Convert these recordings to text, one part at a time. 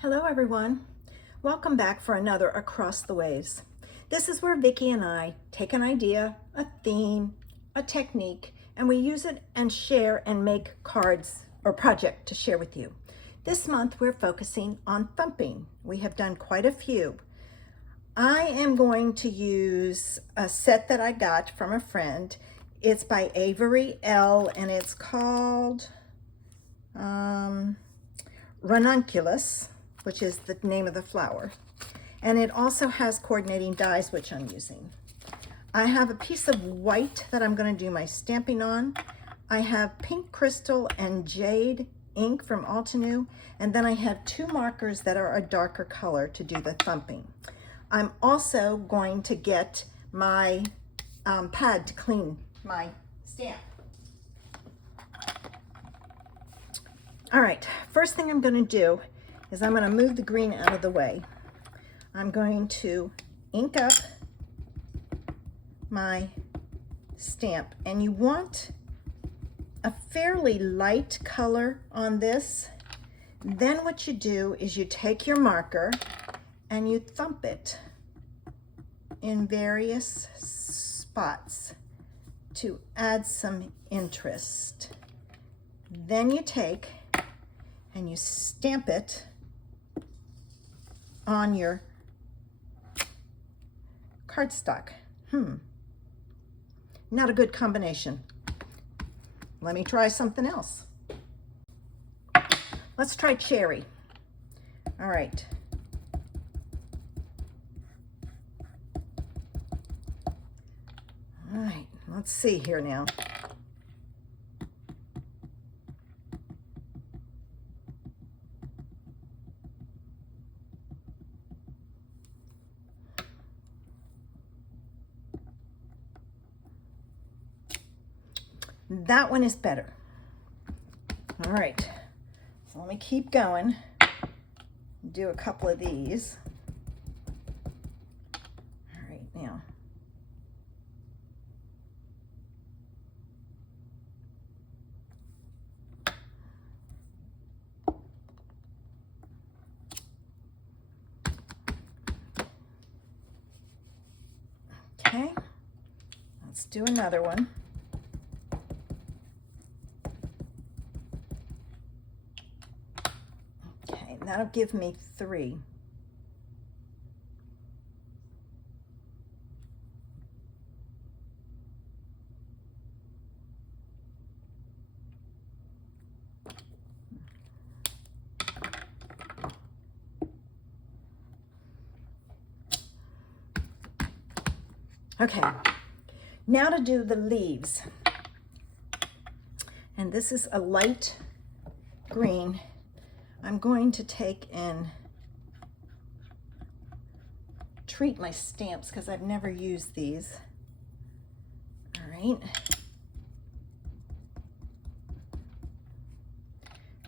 Hello everyone. Welcome back for another Across the Waves. This is where Vicki and I take an idea, a theme, a technique, and we use it and share and make cards or project to share with you. This month we're focusing on thumping. We have done quite a few. I am going to use a set that I got from a friend. It's by Avery, Elle, and it's called Ranunculus, which is the name of the flower. And it also has coordinating dies, which I'm using. I have a piece of white that I'm going to do my stamping on. I have pink crystal and jade ink from Altenew, and then I have two markers that are a darker color to do the thumping. I'm also going to get my pad to clean my stamp. All right, first thing I'm going to do is I'm going to move the green out of the way. I'm going to ink up my stamp, and you want a fairly light color on this. Then what you do is you take your marker and you thump it in various spots to add some interest. Then you take and you stamp it on your cardstock. Not a good combination. Let me try something else. Let's try cherry. All right. All right, let's see here now. That one is better. All right, so let me keep going. Do a couple of these. All right, now. Okay, let's do another one. That'll give me 3. Okay, now to do the leaves. And this is a light green. I'm going to take and treat my stamps because I've never used these. All right.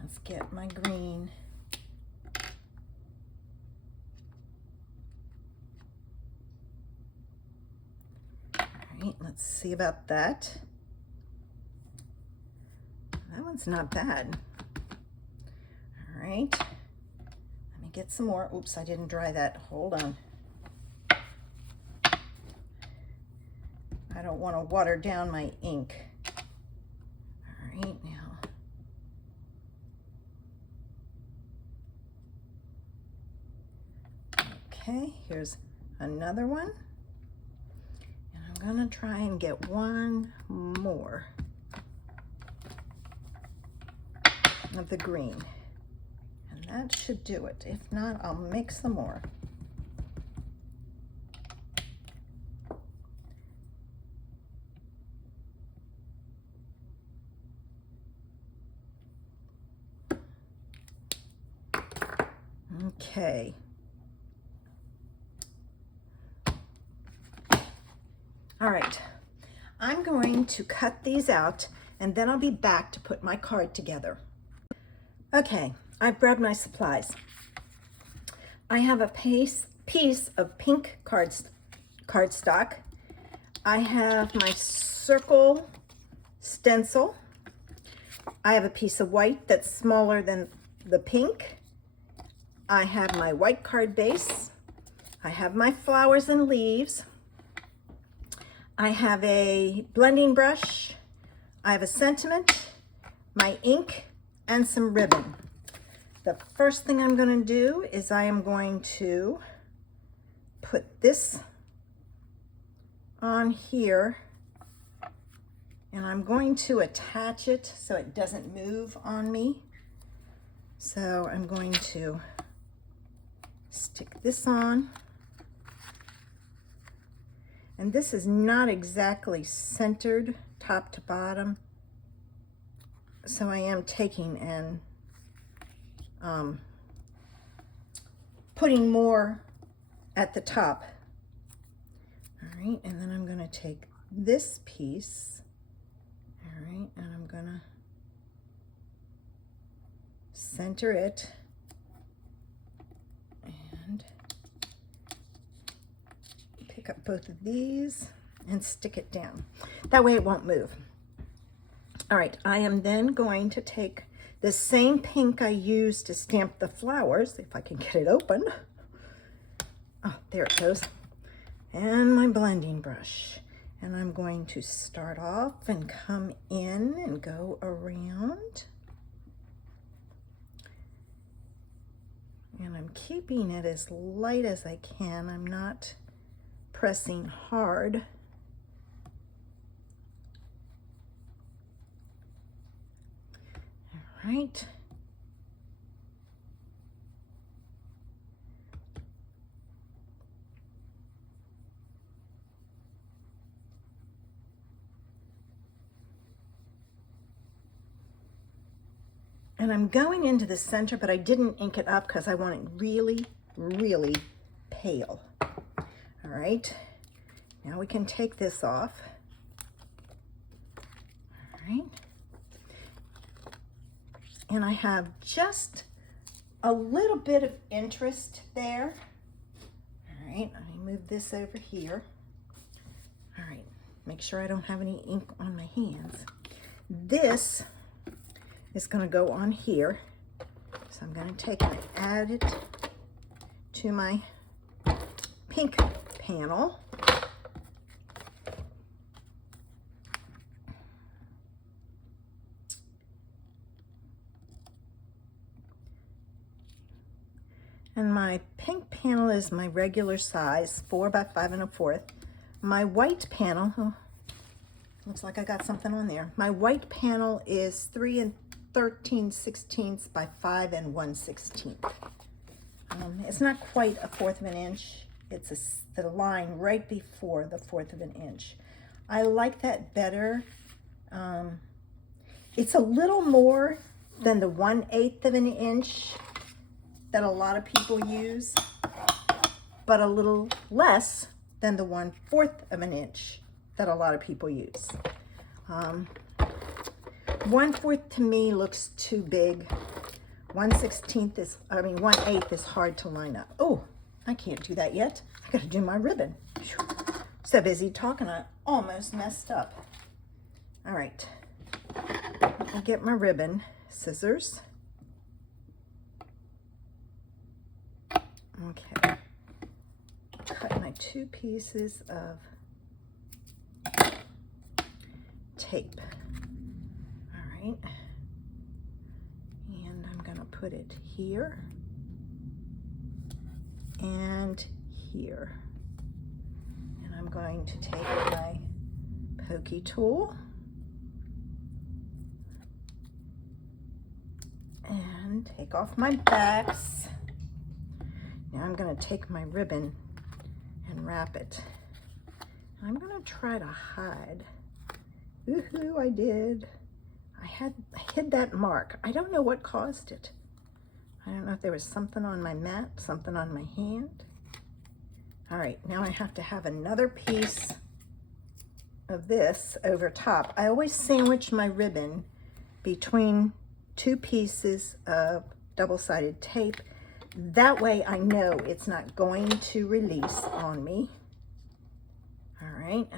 Let's get my green. All right, let's see about that. That one's not bad. All right, let me get some more. Oops, I didn't dry that. Hold on. I don't want to water down my ink. All right, now. Okay, here's another one. And I'm going to try and get one more of the green. That should do it. If not, I'll make some more. Okay. All right. I'm going to cut these out, and then I'll be back to put my card together. Okay. I've grabbed my supplies. I have a piece of pink cardstock. I have my circle stencil. I have a piece of white that's smaller than the pink. I have my white card base. I have my flowers and leaves. I have a blending brush. I have a sentiment, my ink, and some ribbon. The first thing I'm going to do is I am going to put this on here, and I'm going to attach it so it doesn't move on me. So I'm going to stick this on. And this is not exactly centered top to bottom, so I am taking and putting more at the top. All right, and then I'm going to take this piece, all right, and I'm going to center it and pick up both of these and stick it down. That way it won't move. All right, I am then going to take the same pink I used to stamp the flowers, if I can get it open. Oh, there it goes. And my blending brush. And I'm going to start off and come in and go around. And I'm keeping it as light as I can. I'm not pressing hard. All right. And I'm going into the center, but I didn't ink it up because I want it really, really pale. All right, now we can take this off. All right. And I have just a little bit of interest there. All right, let me move this over here. All right, make sure I don't have any ink on my hands. This is going to go on here. So I'm going to take and add it to my pink panel. And my pink panel is my regular size, 4 by 5 1/4. My white panel, oh, looks like I got something on there. My white panel is 3 13/16 by 5 1/16. It's not quite a 1/4 of an inch. It's the line right before the 1/4 of an inch. I like that better. It's a little more than the 1/8 of an inch that a lot of people use, but a little less than the 1/4 of an inch that a lot of people use. 1/4 to me looks too big. 1/8 is hard to line up. Oh, I can't do that yet. I gotta do my ribbon. So busy talking, I almost messed up. All right, I'll get my ribbon, scissors. Okay, cut my 2 pieces of tape. All right, and I'm gonna put it here and here. And I'm going to take my pokey tool and take off my backs. Now I'm going to take my ribbon and wrap it. I'm going to try to hide. Woohoo, I did. I hid that mark. I don't know what caused it. I don't know if there was something on my mat, something on my hand. All right, now I have to have another piece of this over top. I always sandwich my ribbon between 2 pieces of double-sided tape. That way I know it's not going to release on me. All right.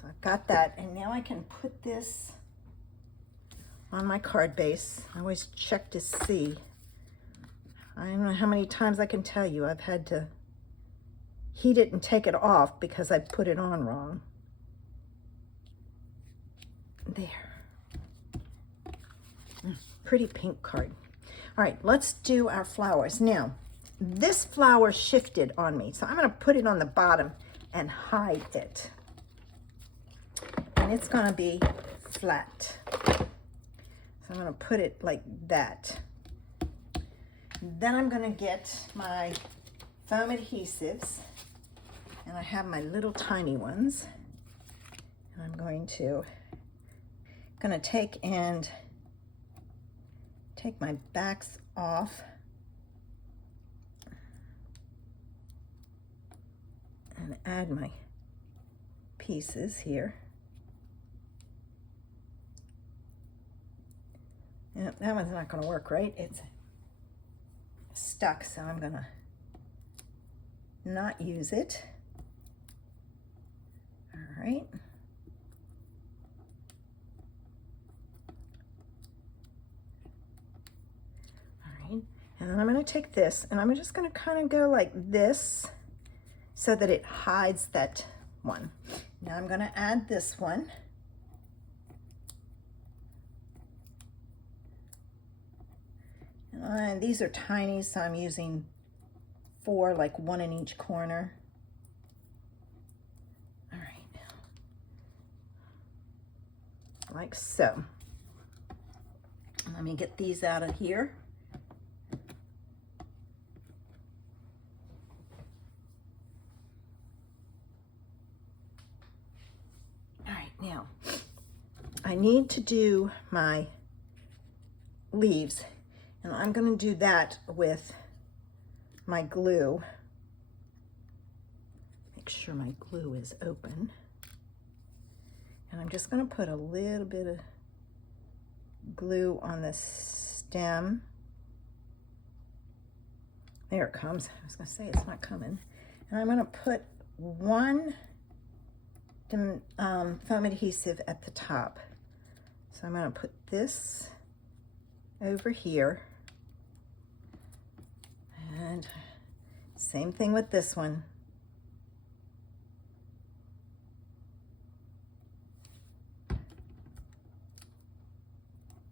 So I've got that, and now I can put this on my card base. I always check to see. I don't know how many times I can tell you I've had to heat it and take it off because I put it on wrong. There. Pretty pink card. All right, let's do our flowers. Now, this flower shifted on me, so I'm going to put it on the bottom and hide it. And it's going to be flat. So I'm going to put it like that. Then I'm going to get my foam adhesives, and I have my little tiny ones. And I'm going to take my backs off and add my pieces here. Yep, that one's not going to work, right? It's stuck, so I'm going to not use it. All right. And then I'm going to take this and I'm just going to kind of go like this so that it hides that one. Now I'm going to add this one. And these are tiny, so I'm using 4, like 1 in each corner. All right. Like so. Let me get these out of here. Now, I need to do my leaves, and I'm going to do that with my glue. Make sure my glue is open. And I'm just going to put a little bit of glue on the stem. There it comes. I was going to say it's not coming. And I'm going to put one foam adhesive at the top. So I'm going to put this over here, and same thing with this one.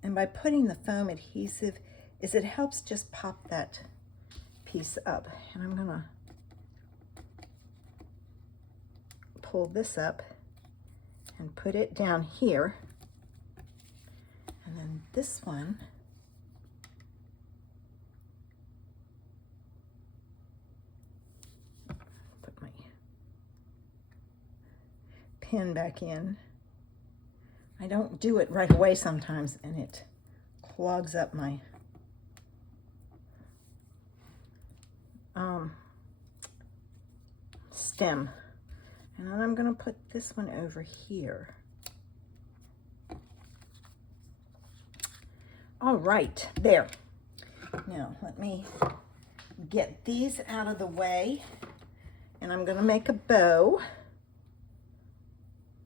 And by putting the foam adhesive it helps just pop that piece up. And I'm going to pull this up and put it down here, and then this one put my pin back in. I don't do it right away sometimes, and it clogs up my stem. And then I'm going to put this one over here. All right, there. Now, let me get these out of the way. And I'm going to make a bow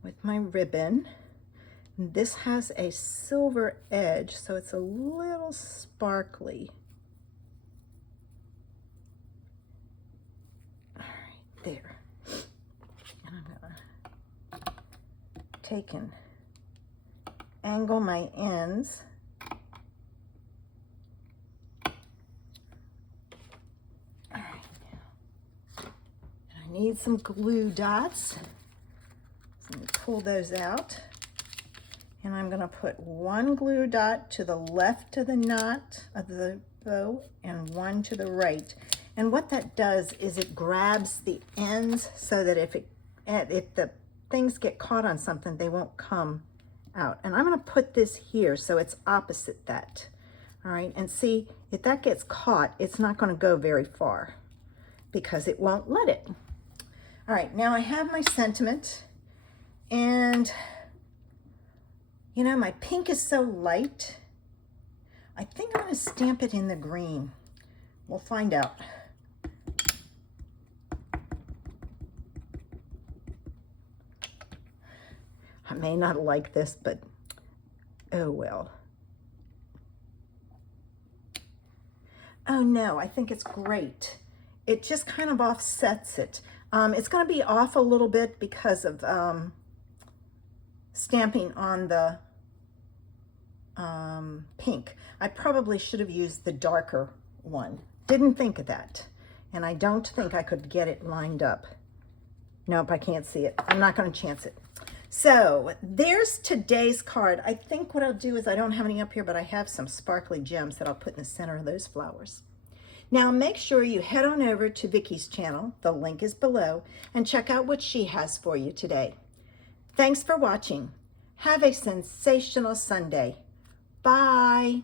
with my ribbon. And this has a silver edge, so it's a little sparkly. All right, there. Take and angle my ends. All right, and I need some glue dots. So let me pull those out. And I'm going to put one glue dot to the left of the knot of the bow and one to the right. And what that does is it grabs the ends so that if the things get caught on something, they won't come out. And I'm going to put this here so it's opposite that. All right, and see, if that gets caught, it's not going to go very far because it won't let it. All right, now I have my sentiment, and you know, my pink is so light. I think I'm going to stamp it in the green. We'll find out. I may not like this, but oh well. Oh no, I think it's great. It just kind of offsets it. It's going to be off a little bit because of stamping on the pink. I probably should have used the darker one. Didn't think of that. And I don't think I could get it lined up. Nope, I can't see it. I'm not going to chance it. So there's today's card. I think what I'll do is, I don't have any up here, but I have some sparkly gems that I'll put in the center of those flowers. Now make sure you head on over to Vicky's channel, the link is below, and check out what she has for you today. Thanks for watching. Have a sensational Sunday. Bye.